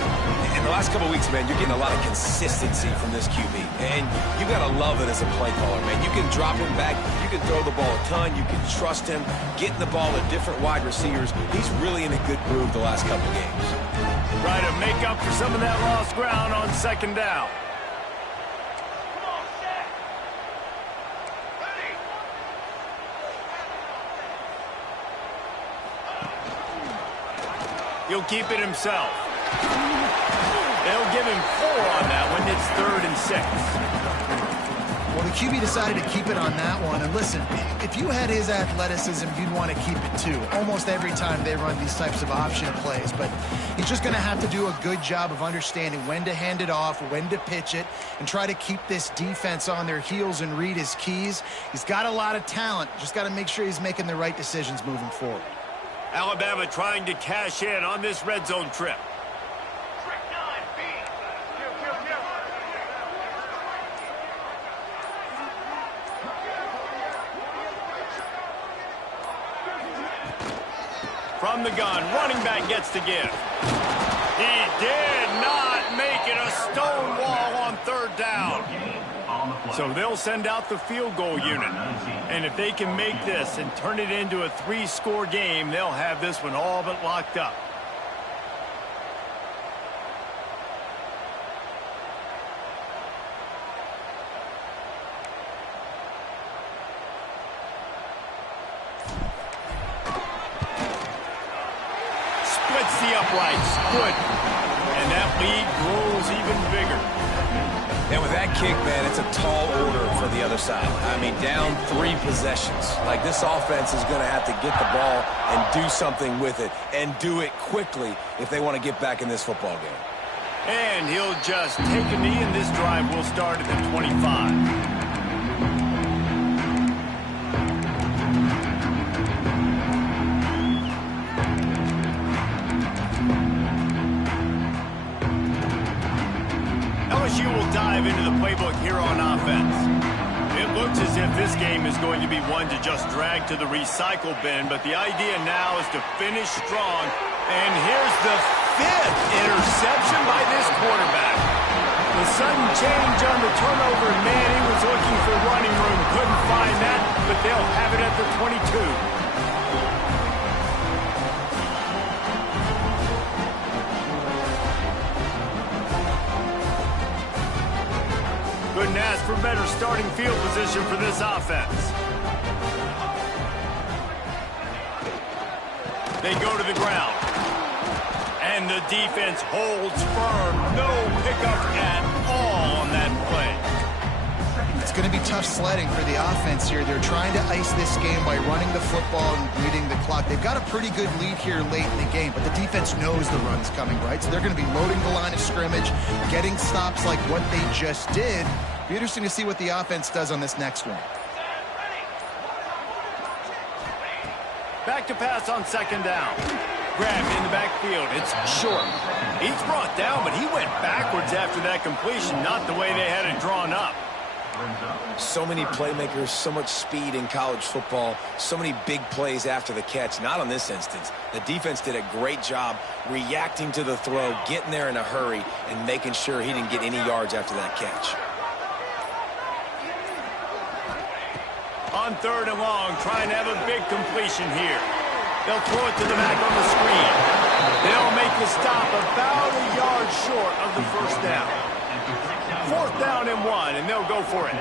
In the last couple of weeks, man, you're getting a lot of consistency from this QB. And you got to love it as a play caller, man. You can drop him back. You can throw the ball a ton. You can trust him, getting the ball to different wide receivers. He's really in a good groove the last couple of games. Try to make up for some of that lost ground on second down. He'll keep it himself. They'll give him 4 on that one. It's 3rd and 6. Well, the QB decided to keep it on that one. And listen, if you had his athleticism, you'd want to keep it too. Almost every time they run these types of option plays. But he's just going to have to do a good job of understanding when to hand it off, when to pitch it, and try to keep this defense on their heels and read his keys. He's got a lot of talent. Just got to make sure he's making the right decisions moving forward. Alabama trying to cash in on this red zone trip. From the gun, running back gets to give. He did not make it a stone wall on 3rd down. So they'll send out the field goal unit. And if they can make this and turn it into a 3-score game, they'll have this one all but locked up. hits the uprights. Good. And that lead grows even bigger. And with that kick, man, it's a tall order for the other side. I mean, down 3 possessions. Like, this offense is going to have to get the ball and do something with it, and do it quickly if they want to get back in this football game. And he'll just take a knee, and this drive will start at the 25. LSU will dive into the playbook here on offense. It looks as if this game is going to be one to just drag to the recycle bin, but the idea now is to finish strong. And here's the 5th interception by this quarterback. The sudden change on the turnover, man, he was looking for running room. Couldn't find that, but they'll have it at the 22. Couldn't ask for better starting field position for this offense. They go to the ground. And the defense holds firm. No pickup at all on that play. It's going to be tough sledding for the offense here. They're trying to ice this game by running the football and bleeding the clock. They've got a pretty good lead here late in the game, but the defense knows the run's coming, right? So they're going to be loading the line of scrimmage, getting stops like what they just did. Be interesting to see what the offense does on this next one. Back to pass on 2nd down. Grabbed in the backfield. It's short. He's brought down, but he went backwards after that completion, not the way they had it drawn up. So many playmakers, so much speed in college football, so many big plays after the catch. Not on this instance. The defense did a great job reacting to the throw, getting there in a hurry, and making sure he didn't get any yards after that catch. On 3rd and long, trying to have a big completion here. They'll throw it to the back on the screen. They'll make the stop about a yard short of the 1st down. 4th down and 1, and they'll go for it.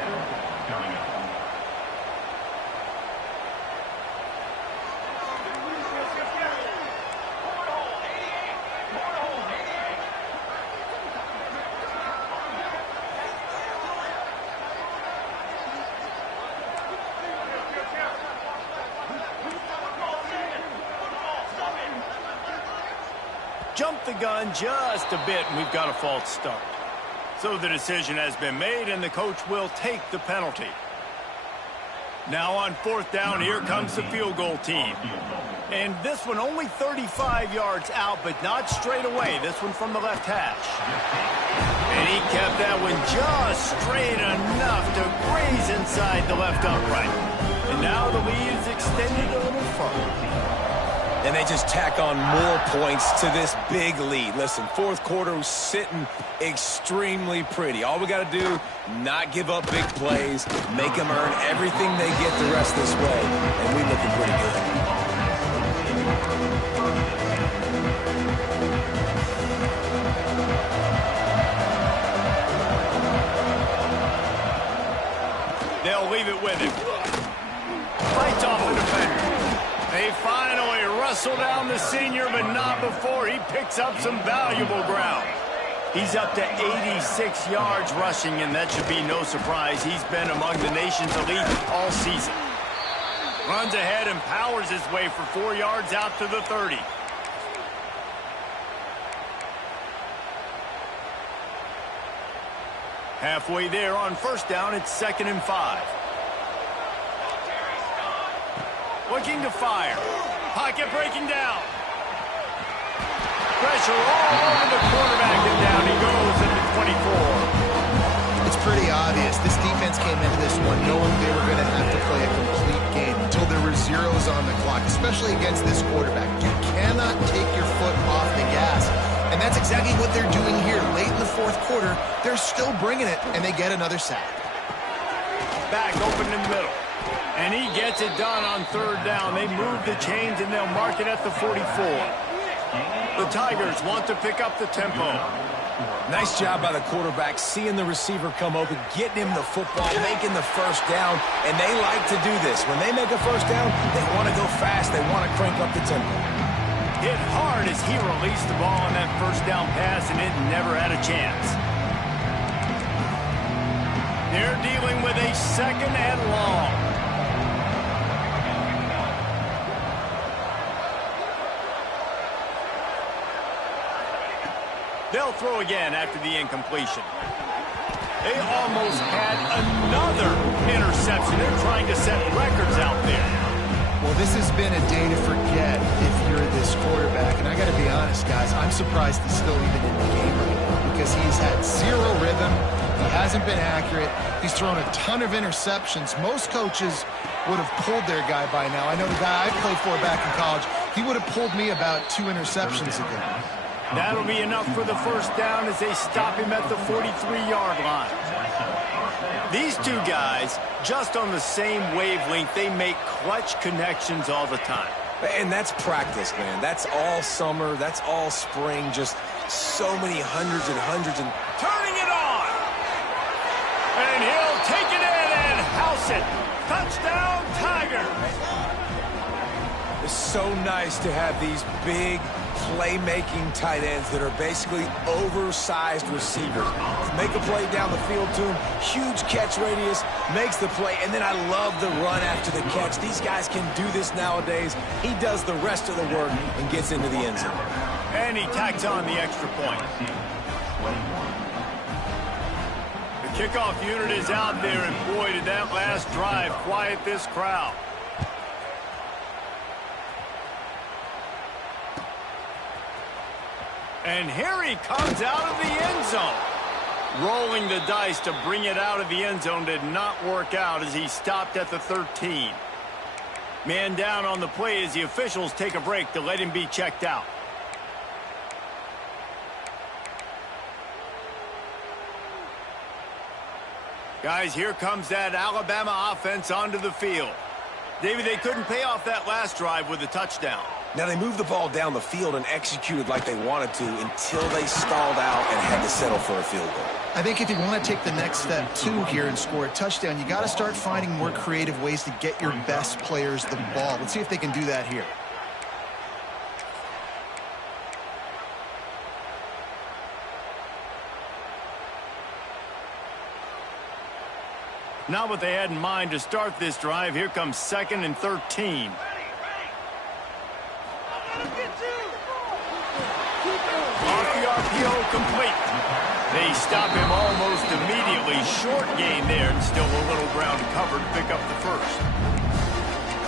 Jump the gun just a bit, and we've got a false start. So the decision has been made, and the coach will take the penalty. Now on 4th down, here comes the field goal team. And this one only 35 yards out, but not straight away. This one from the left hash. And he kept that one just straight enough to graze inside the left upright. And now the lead is extended a little further. And they just tack on more points to this big lead. Listen, 4th quarter was sitting extremely pretty. All we got to do, not give up big plays, make them earn everything they get the rest this way, and we're looking pretty good. They'll leave it with him. Fights off the defender. They finally wrestle down the senior, but not before he picks up some valuable ground. He's up to 86 yards rushing, and that should be no surprise. He's been among the nation's elite all season. Runs ahead and powers his way for 4 yards out to the 30. Halfway there on 1st down, it's 2nd and 5. Looking to fire. Pocket breaking down. Pressure all over the quarterback, and down he goes at the 24. It's pretty obvious. This defense came into this one knowing they were going to have to play a complete game until there were zeros on the clock, especially against this quarterback. You cannot take your foot off the gas. And that's exactly what they're doing here. Late in the 4th quarter, they're still bringing it, and they get another sack. Back open in the middle. And he gets it done on 3rd down. They move the chains, and they'll mark it at the 44. The Tigers want to pick up the tempo. Nice job by the quarterback, seeing the receiver come open, getting him the football, making the 1st down, and they like to do this. When they make a 1st down, they want to go fast. They want to crank up the tempo. Hit hard as he released the ball on that first down pass, and it never had a chance. They're dealing with a 2nd and long. They'll throw again after the incompletion. They almost had another interception. They're trying to set records out there. Well, this has been a day to forget if you're this quarterback. And I got to be honest, guys, I'm surprised he's still even in the game right now because he's had zero rhythm. He hasn't been accurate. He's thrown a ton of interceptions. Most coaches would have pulled their guy by now. I know the guy I played for back in college, he would have pulled me about 2 interceptions ago. That'll be enough for the first down as they stop him at the 43-yard line. These two guys, just on the same wavelength, they make clutch connections all the time. And that's practice, man. That's all summer. That's all spring. Just so many hundreds and hundreds. And turning it on. And he'll take it in and house it. Touchdown, Tigers. It's so nice to have these big playmaking tight ends that are basically oversized receivers. Make a play down the field to him, huge catch radius, makes the play, and then I love the run after the catch. These guys can do this nowadays. He does the rest of the work and gets into the end zone. And he tacks on the extra point. The kickoff unit is out there, and boy, did that last drive quiet this crowd. And here he comes out of the end zone. Rolling the dice to bring it out of the end zone did not work out as he stopped at the 13. Man down on the play as the officials take a break to let him be checked out. Guys, here comes that Alabama offense onto the field. David, they couldn't pay off that last drive with a touchdown. Now, they moved the ball down the field and executed like they wanted to until they stalled out and had to settle for a field goal. I think if you want to take the next step, too, here and score a touchdown, you got to start finding more creative ways to get your best players the ball. Let's see if they can do that here. Not what they had in mind to start this drive. Here comes 2nd and 13. Off the RPO, complete. They stop him almost immediately. Short gain there, and still a little ground to cover to pick up the first.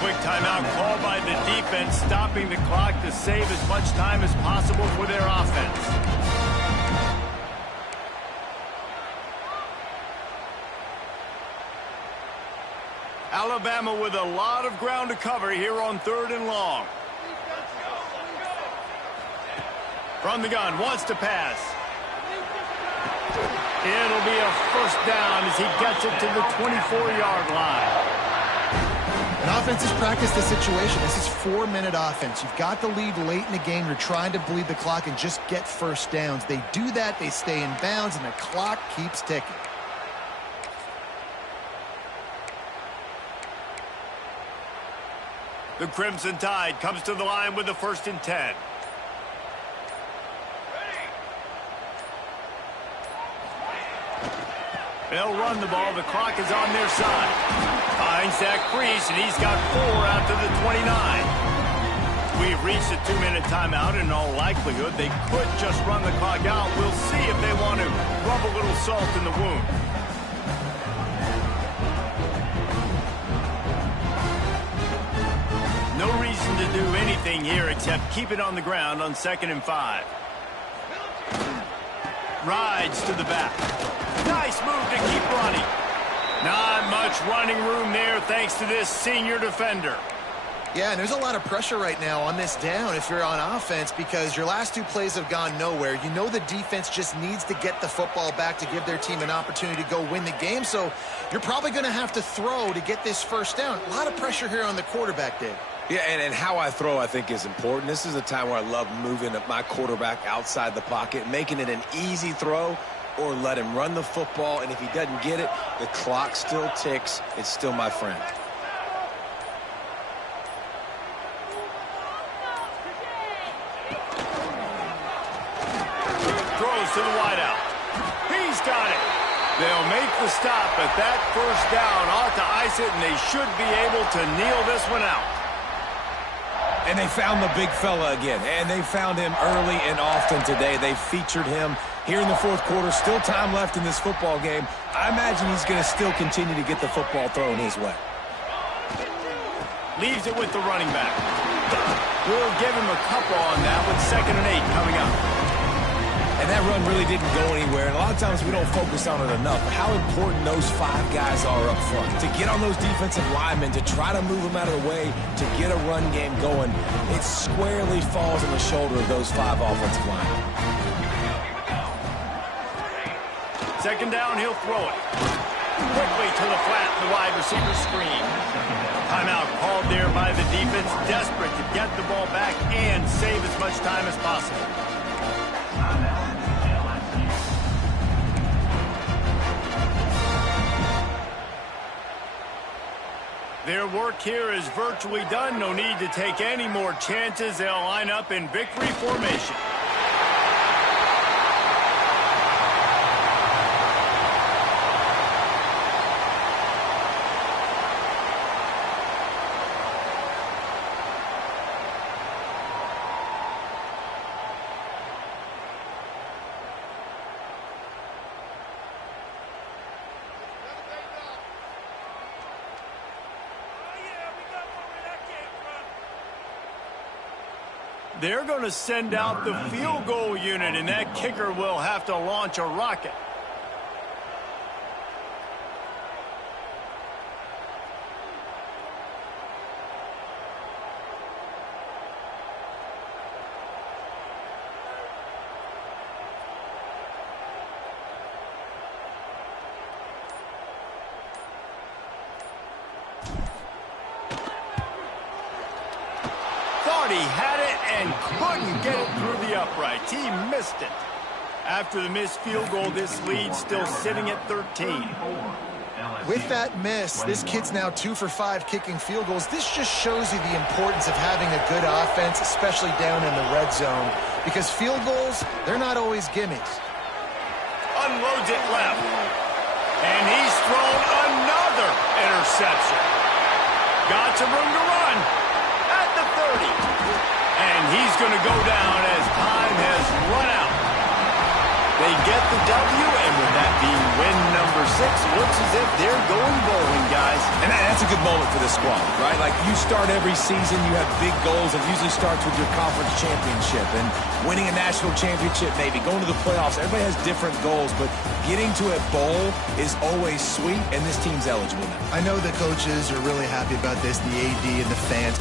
Quick timeout called by the defense, stopping the clock to save as much time as possible for their offense. Alabama with a lot of ground to cover here on 3rd and long. From the gun, wants to pass. It'll be a first down as he gets it to the 24-yard line. An offense has practiced the situation. This is 4-minute offense. You've got the lead late in the game. You're trying to bleed the clock and just get first downs. They do that, they stay in bounds, and the clock keeps ticking. The Crimson Tide comes to the line with the 1st and 10. They'll run the ball. The clock is on their side. Finds that crease, and he's got 4 out to the 29. We've reached a 2-minute timeout, and in all likelihood, they could just run the clock out. We'll see if they want to rub a little salt in the wound. No reason to do anything here except keep it on the ground on 2nd and 5. Rides to the back. Nice move to keep running. Not much running room there thanks to this senior defender. Yeah, and there's a lot of pressure right now on this down if you're on offense because your last 2 plays have gone nowhere. You know the defense just needs to get the football back to give their team an opportunity to go win the game, so you're probably going to have to throw to get this first down. A lot of pressure here on the quarterback, Dave. Yeah, and how I throw, I think, is important. This is a time where I love moving my quarterback outside the pocket, making it an easy throw, or let him run the football, and if he doesn't get it, the clock still ticks. It's still my friend. to the wideout. He's got it. They'll make the stop, but that first down ought to ice it, and they should be able to kneel this one out. And they found the big fella again, and they found him early and often today. They featured him here in the fourth quarter. Still time left in this football game. I imagine he's going to still continue to get the football thrown his way. Leaves it with the running back. We'll give him a couple on that with 2nd and 8 coming up. And that run really didn't go anywhere, and a lot of times we don't focus on it enough. But how important those 5 guys are up front. To get on those defensive linemen, to try to move them out of the way, to get a run game going, it squarely falls on the shoulder of those 5 offensive linemen. 2nd down, he'll throw it. Quickly to the flat, the wide receiver screen. Timeout called there by the defense, desperate to get the ball back and save as much time as possible. Their work here is virtually done. No need to take any more chances. They'll line up in victory formation. They're going to send out the field goal unit, and that kicker will have to launch a rocket. He had it and couldn't get it through the uprights. He missed it. After the missed field goal, this lead still sitting at 13. With that miss, this kid's now 2 for 5 kicking field goals. This just shows you the importance of having a good offense, especially down in the red zone, because field goals, they're not always gimmies. Unloads it left. And he's thrown another interception. Got some room to run at the 30. And he's going to go down as time has run out. They get the W, and with that being win number 6, looks as if they're going bowling, guys. And that's a good moment for this squad, right? Like, you start every season, you have big goals. It usually starts with your conference championship and winning a national championship, maybe going to the playoffs. Everybody has different goals, but getting to a bowl is always sweet, and this team's eligible now. I know the coaches are really happy about this, the AD and the fans.